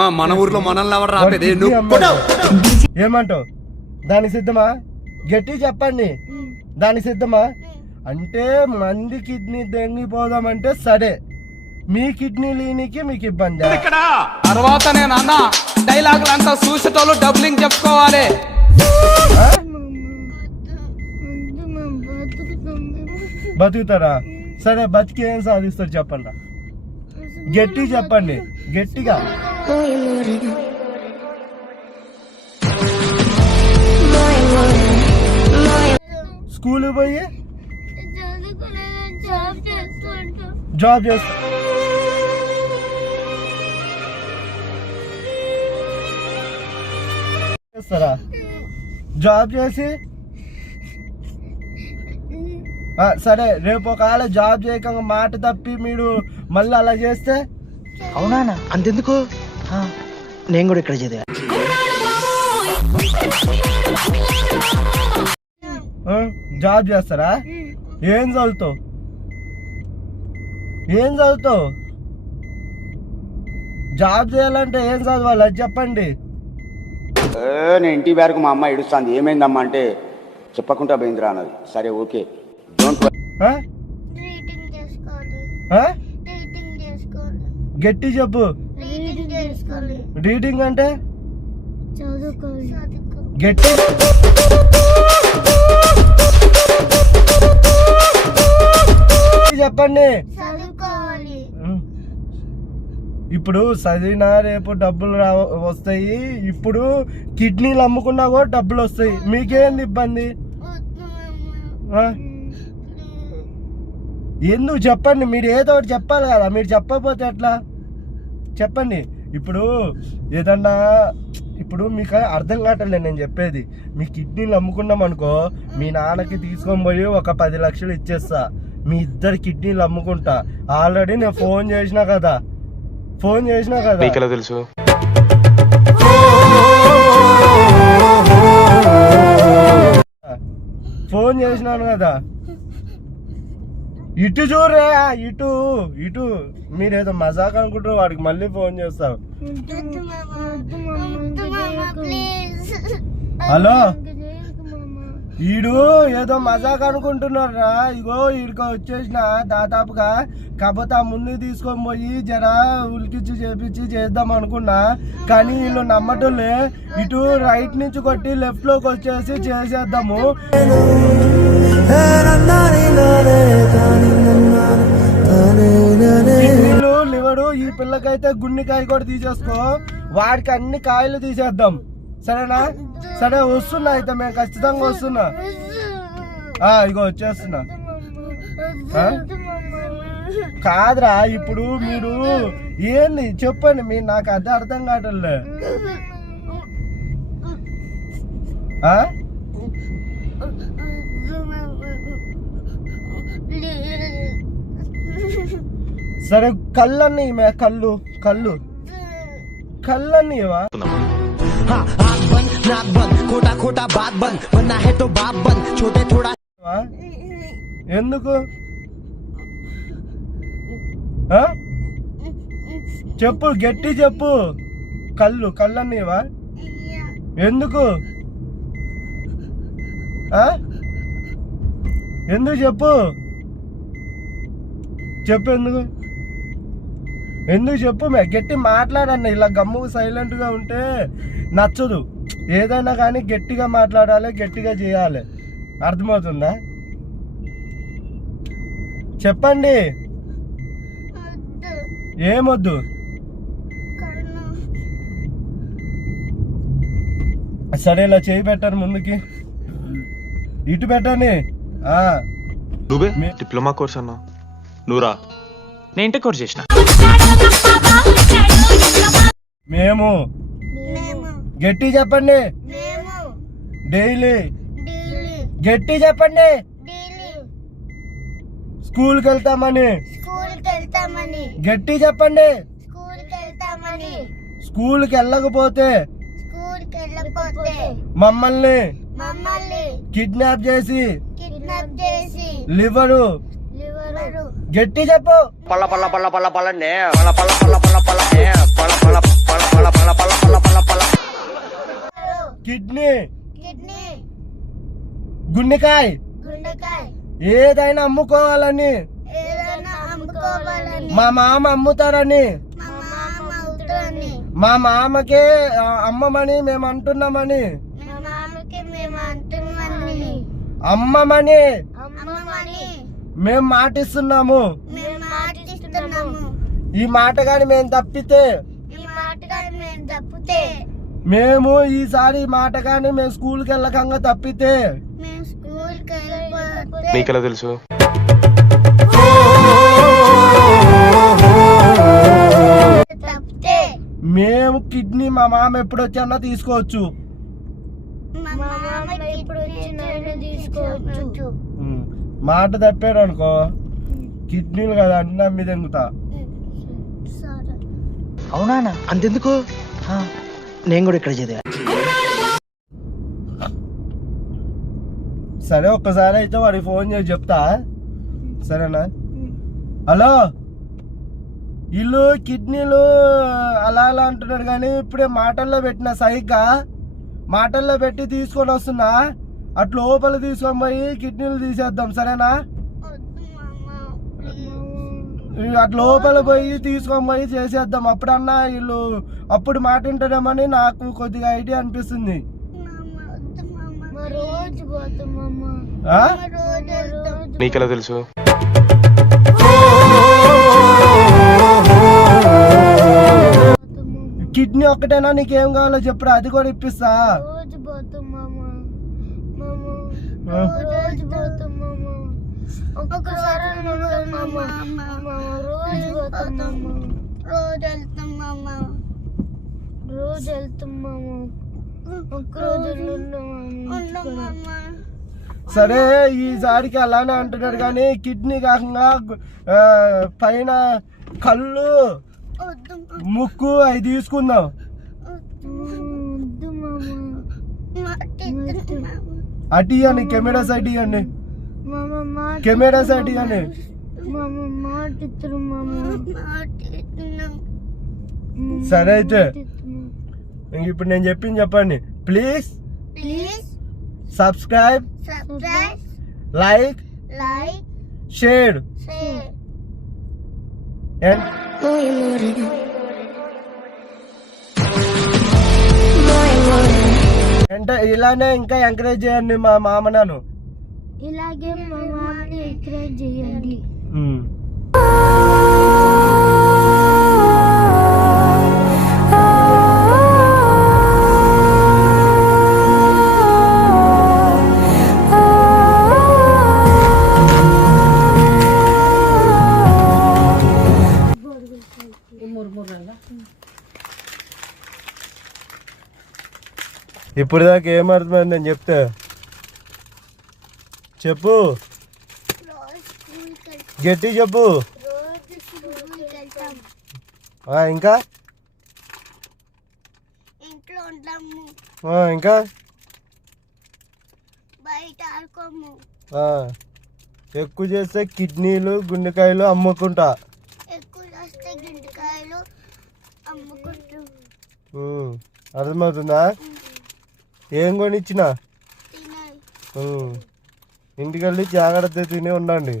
మన ఊర్లో మనల్ని ఎవరు రాపేది? ఏమంటావు? దానికి సిద్ధమా? గట్టి చెప్పండి. దానికి సిద్ధమా అంటే మంది కిడ్నీ దెంగిపోదామంటే సరే, మీ కిడ్నీ లేనికి మీకు ఇబ్బంది. తర్వాత నేను అన్న డైలాగులు అంతా చూసేటోళ్ళు డబ్లింగ్ చెప్పుకోవాలి. బతుకుతారా? సరే, బతికి ఏం సాధిస్తారు చెప్పండి. గట్టి చెప్పండి, గట్టిగా. స్కూల్ పోయి జాబ్ చేస్తారా? జాబ్ చేసి సరే, రేపు ఒకవేళ జాబ్ చేయకుండా మాట తప్పి మీరు మళ్ళీ అలా చేస్తే? అవునా? అంతెందుకు, నేను కూడా ఇక్కడ చదివా. జాబ్ చేస్తారా? ఏం చదువుతావు? జాబ్ చేయాలంటే ఏం చదవాలి అది చెప్పండి. నేను ఇంటి వరకు మా అమ్మ ఏడుస్తాంది. ఏమైందమ్మా అంటే చెప్పకుండా పోయిందిరా అన్నది. సరే ఓకే, గట్టి చెప్పు. రీడింగ్ అంటే గట్టి చెప్పండి. ఇప్పుడు చదివినా రేపు డబ్బులు వస్తాయి. ఇప్పుడు కిడ్నీలు అమ్ముకున్నా కూడా డబ్బులు వస్తాయి. మీకేంది ఇబ్బంది? ఎందుకు చెప్పండి. మీరు ఏదో ఒకటి చెప్పాలి కదా. మీరు చెప్పకపోతే ఎట్లా చెప్పండి. ఇప్పుడు ఏదన్నా ఇప్పుడు మీకు అర్థం కావట్లేదు నేను చెప్పేది. మీ కిడ్నీలు అమ్ముకున్నాం అనుకో, మీ నాన్నకి తీసుకొని పోయి ఒక 10 లక్షలు ఇచ్చేస్తా. మీ ఇద్దరు కిడ్నీలు అమ్ముకుంటా. ఆల్రెడీ నేను ఫోన్ చేసినా కదా. తెలుసు. ఫోన్ చేసినాను కదా. ఇటు చూడరా, ఇటు మీరేదో మజాక్ అనుకుంటారు. వాడికి మళ్ళీ ఫోన్ చేస్తావు. హలో, ఈడు ఏదో మజాక్ అనుకుంటున్నారా? ఇగో ఈడికి వచ్చేసిన దాదాపుగా. కాకపోతే ఆ ముందు తీసుకొని పోయి జరా ఉలికిచ్చి చేపించి చేద్దాం అనుకున్నా, కానీ వీళ్ళు నమ్మటోళ్ళే. ఇటు రైట్ నుంచి కొట్టి లెఫ్ట్ లోకి వచ్చేసి చేసేద్దాము. కిడ్నీలు, లివరు, ఈ పిల్లకైతే గుండెకాయ కూడా తీసేసుకో. వాడికి అన్ని కాయలు తీసేద్దాం, సరేనా? సరే, వస్తున్నా అయితే. మేము ఖచ్చితంగా వస్తున్నా. ఇగో వచ్చేస్తున్నా. కాదురా, ఇప్పుడు మీరు ఏంది చెప్పండి. మీరు నాకు అదే అర్థం కావట్లే. సరే, కళ్ళన్నీ కళ్ళన్నీ ఇవా? ఎందుకు చెప్పు, గట్టి చెప్పు. కళ్ళన్నీవా? ఎందుకు చెప్పు ఎందుకు చెప్పు. గట్టి మాట్లాడండి. ఇలా గమ్ము సైలెంట్ గా ఉంటే నచ్చదు. ఏదైనా కానీ గట్టిగా మాట్లాడాలి, గట్టిగా చేయాలి. అర్థమవుతుందా? చెప్పండి. ఏమొద్దు? సరే, ఇలా చేయి పెట్టాను ముందుకి. ఇటు పెట్టండి. నువ్వే డిప్లొమా కోర్స్ అన్నా, నువ్వురా. నేను ఇంటర్ కోర్స్ చేసిన. మేము గట్టి చెప్పండి. డైలీ గట్టి చెప్పండి. స్కూల్కి వెళ్తామని గట్టి చెప్పండి. స్కూల్కి వెళ్ళకపోతే మమ్మల్ని కిడ్నాప్ చేసి లివరు గట్టి చెప్పు. పల్ల పల్ల పల్ల పల్ల పల్లనే పల్ల పల్ల పల్ల పల్ల పల్లనే పల్ల పల్ల పల్ల పల్ల కిడ్నీ, కిడ్నీ, గుండెకాయ గుండెకాయ ఏదైనా అమ్ముకోవాలని ఏదైనా అమ్ముకోవాలని మా మామ అమ్ముతారని మా మామ అవుతారని మా మామకే అమ్మమని మేము అంటున్నామని మా మామకి మేము అంటున్నామని అమ్మమని అమ్మమని మేము మాటిస్తున్నాము. మేము మాటిస్తున్నాము. ఈ మాట కానీ మేము తప్పితే ఈ మాట కానీ మేము తప్పితే మేము ఈసారి ఈ మాట కానీ మేము స్కూల్కి వెళ్ళకంగా తప్పితే మేము స్కూల్కి వెళ్ళిపోతే నీకెలా తెలుసు? తప్పితే మేము కిడ్నీ మా మామ ఎప్పుడు వచ్చానో తీసుకోవచ్చు. మా మామకి ఇప్పుడు వచ్చిన తీసుకోవచ్చు. మాట తప్పాడు అనుకో కిడ్నీలు కదా అన్న మీద ఎంగుతా. సరే. అవునా అన్న? అంతెందుకు? ఆ, నేను కూడా ఇక్కడ చదివా. సరే ఒక్కసారి అయితే వాడికి ఫోన్ చేసి చెప్తా. సరేనా? హలో, ఇల్లు కిడ్నీలు అలా అలా అంటున్నాడు కానీ ఇప్పుడే మాటల్లో పెట్టిన సైగ్గా మాటల్లో పెట్టి తీసుకొని వస్తున్నా. అటు లోపల తీసుకొని పోయి కిడ్నీలు తీసేద్దాం. సరేనా? వద్దు మామ. అటు లోపల పోయి తీసుకొని పోయి చేసేద్దాం. అప్పుడన్నా వీళ్ళు అప్పుడు మాట వింటారేమని నాకు కొద్దిగా ఐడియా అనిపిస్తుంది. మామ వద్దు మామ. రోజు పోతాం మామ. ఆ? రోజు వెళ్తాం. నీకెలా తెలుసు? కిడ్నీ ఒక్కటేనా నీకేం కావాలో చెప్పురా, అది కూడా ఇప్పిస్తా. రోజు పోతాం మామ. ఆ? రోజు పోతాం మామ. ఒక్కసారి మామ. రోజు పోతాం మామ. రోజు వెళ్తాం మామ. రోజు వెళ్తాం మామ. ఒక్క రోజు ఉండం మామ. సరే ఈసారికి అలానే అంటున్నాడు కానీ కిడ్నీ కాకుండా పైన కళ్ళు వద్దు ముక్కు అవి తీసుకుందాం. వద్దు మామ. అటు ఇవ్వండి, కెమెరా సైట్ ఇవ్వండి, కెమెరా సైట్ ఇవ్వండి. సరే అయితే ఇంక ఇప్పుడు నేను చెప్పింది చెప్పండి. Please please subscribe, subscribe, like, like, share share. And అంటే ఇలానే ఇంకా ఎంకరేజ్ చేయండి మా మామనను. ఇలాగే మా మామని ఎంకరేజ్ చేయండి. ఇప్పుడు దాకా ఏమర్థమైంది నేను చెప్తే చెప్పు, రోజు స్కూల్కి వెళ్తాం. గట్టి చెప్పు. రోజు స్కూల్కి వెళ్తాం. ఇంకా ఇంట్లో ఉంటాము. ఇంకా బయట ఆడుకోము. ఎక్కువ చేస్తే కిడ్నీలు గుండెకాయలు అమ్ముకుంటా. ఎక్కువ చేస్తే గింటకాయలు అమ్ముకుంటాం. అర్థమవుతుందా? ఏం కొనిచ్చినా తినాలి. ఇంటికెళ్ళి జాగ్రత్త తిని ఉండండి.